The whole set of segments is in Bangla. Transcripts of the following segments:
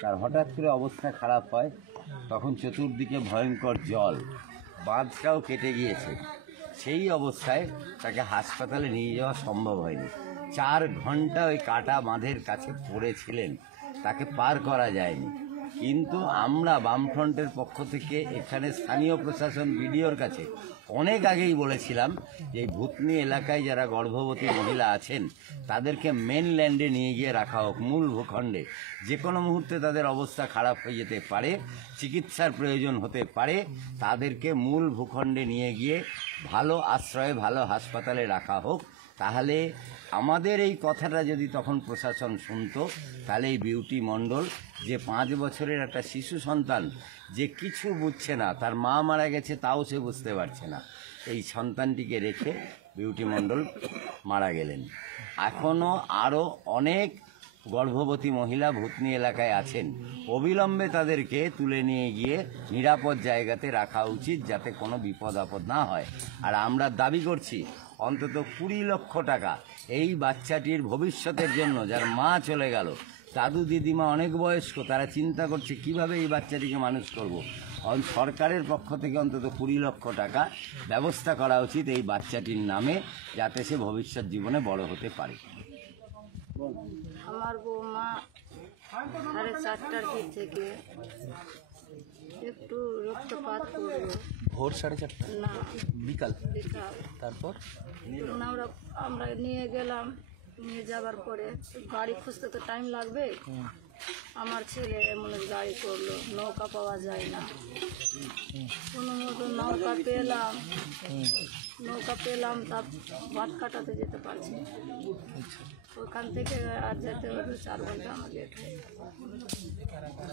তার হঠাৎ করে অবস্থা খারাপ হয়, তখন চতুর্দিকে ভয়ঙ্কর জল, বাঁধটাও কেটে গিয়েছে। সেই অবস্থায় তাকে হাসপাতালে নিয়ে যাওয়া সম্ভব হয়নি। 4 ঘন্টা ওই কাটা বাঁধের কাছে পড়েছিলেন, তাকে পার করা যায়নি। কিন্তু আমরা বামফ্রন্টের পক্ষ থেকে এখানে স্থানীয় প্রশাসন বিডিওর কাছে অনেক আগেই বলেছিলাম যে এই ভূতনি এলাকায় যারা গর্ভবতী মহিলা আছেন তাদেরকে মেনল্যান্ডে নিয়ে গিয়ে রাখা হোক, মূল ভূখণ্ডে। যে কোনো মুহূর্তে তাদের অবস্থা খারাপ হয়ে যেতে পারে, চিকিৎসার প্রয়োজন হতে পারে, তাদেরকে মূল ভূখণ্ডে নিয়ে গিয়ে ভালো আশ্রয়ে ভালো হাসপাতালে রাখা হোক। তাহলে আমাদের এই কথাটা যদি তখন প্রশাসন শুনতো, তাহলে এই বিউটি মণ্ডল যে 5 বছরের একটা শিশু সন্তান, যে কিছু বুঝছে না, তার মা মারা গেছে তাও সে বুঝতে পারছে না, এই সন্তানটিকে রেখে বিউটি মণ্ডল মারা গেলেন। এখনও আরও অনেক গর্ভবতী মহিলা ভূতনি এলাকায় আছেন। অবিলম্বে তাদেরকে তুলে নিয়ে গিয়ে নিরাপদ জায়গাতে রাখা উচিত, যাতে কোনো বিপদ আপদ না হয়। আর আমরা দাবি করছি অন্তত 20 লক্ষ টাকা এই বাচ্চাটির ভবিষ্যতের জন্য, যার মা চলে গেল, দাদু দিদিমা অনেক বয়স্ক, তারা চিন্তা করছে কিভাবে এই বাচ্চাটিকে মানুষ করব। সরকারের পক্ষ থেকে অন্তত 20 লক্ষ টাকা ব্যবস্থা করা উচিত এই বাচ্চাটির নামে, যাতে সে ভবিষ্যৎ জীবনে বড় হতে পারে। আমার বৌমা 4:30টার দিক থেকে একটু রক্তপাত করলো। ভোর 4:30? না, বিকাল। তারপর আমরা নিয়ে গেলাম। নিয়ে যাবার পরে গাড়ি খুঁজতে তো টাইম লাগবে। আমার ছেলে অ্যাম্বুলেন্স গাড়ি করলো, নৌকা পাওয়া যায় না। কোনো মতো নৌকা পেলাম, তা ভাত কাটাতে যেতে পারছি না। ওখান থেকে আর যেতে হবে 4 ঘন্টা আমার লেট হয়ে।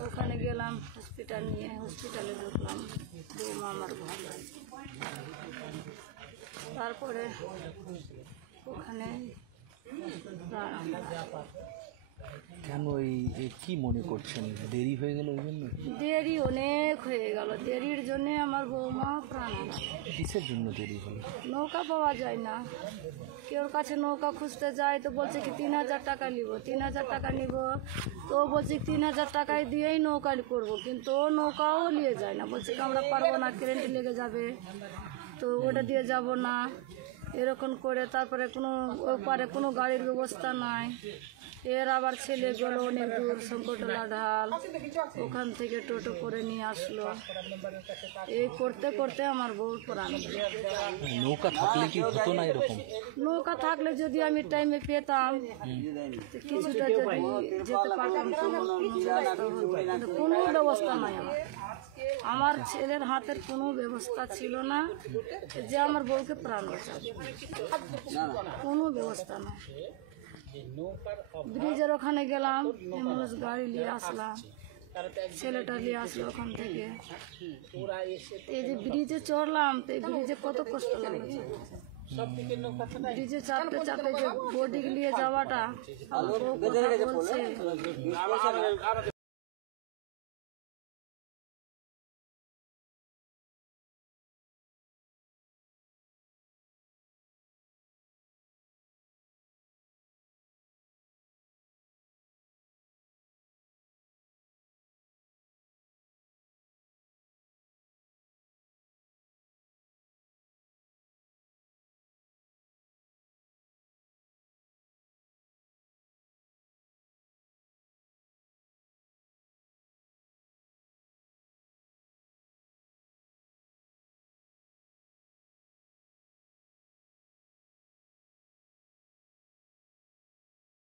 ওখানে গেলাম, হসপিটালে ঢুকলাম, বৌমা আমার ভালো আছে। তারপরে ওখানে কেন এই কি মনে করছেন, দেরি হয়ে গেল? ওই জন্য দেরি অনেক হয়ে গেল। দেরির জন্য আমার বৌমা প্রাণ হারালো। কিসের জন্য দেরি হলো? নৌকা পাওয়া যায় না। কেউর কাছে নৌকা খুঁজতে যায় তো বলছে কি 3000 টাকা নিব, 3000 টাকা নিব। তো বলছে 3000 টাকায় দিয়েই নৌকা করবো, কিন্তু ও নৌকাও নিয়ে যায় না। বলছে কি আমরা পারবো না, কারেন্ট লেগে যাবে, তো ওটা দিয়ে যাব না। এরকম করে তারপরে ওপারে কোনো গাড়ির ব্যবস্থা নাই। এর আবার ছেলে গেল অনেক দূর, শঙ্করতলা ঢাল, ওখান থেকে টোটো করে নিয়ে আসলো। এই করতে করতে আমার বউর প্রাণ গেল। নৌকা থাকলে কি হতো না এরকম? নৌকা থাকলে যদি আমি টাইমে পেতাম, কিছুটা যদি যেতে পারতাম, কোনো ব্যবস্থা নাই। আমার ছেলের হাতের কোনো ব্যবস্থা ছিল না যে আমার বউকে প্রাণ বাঁচাবে, কোনো ব্যবস্থা না। ব্রিজের ওখানে গেলাম, অ্যাম্বুলেন্স গাড়ি নিয়ে আসলাম, ছেলেটা নিয়ে আসলো ওখান থেকে। এই যে ব্রিজে চড়লাম, তো এই ব্রিজে কত কষ্ট লাগছে। ব্রিজে চাপতে যে বডি নিয়ে যাওয়াটা, আমার বউ কথা বলছে